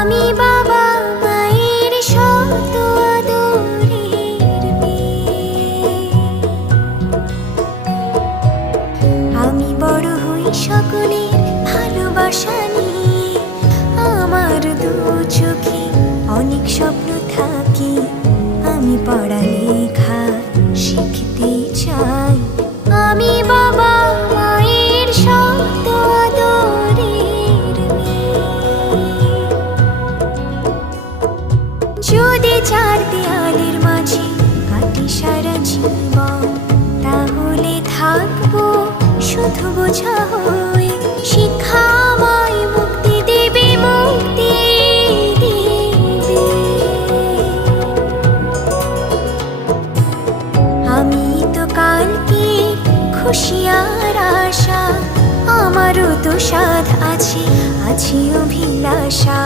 আমি বাবা মায়ের শত আদরের মেয়ে। আমি বড় হই সকলের ভালোবাসা নিয়ে, আমার দু চোখে অনেক স্বপ্ন থাকে, আমি পড়ালেখা শিখতে চাই। আমি বাবা মায়ের শত আদরের মেয়ে। যদি চার দেয়ালের মাঝে কাটি সারা জীবন, তাহলে থাকবো শুধু বোঝা হয়ে। শিক্ষা আমায় মুক্তি দেবে, মুক্তি দেবে। আমি তো কালকে খুশি আর আশা, আমারও তো সাধ আছে, আছে অভিলাষা।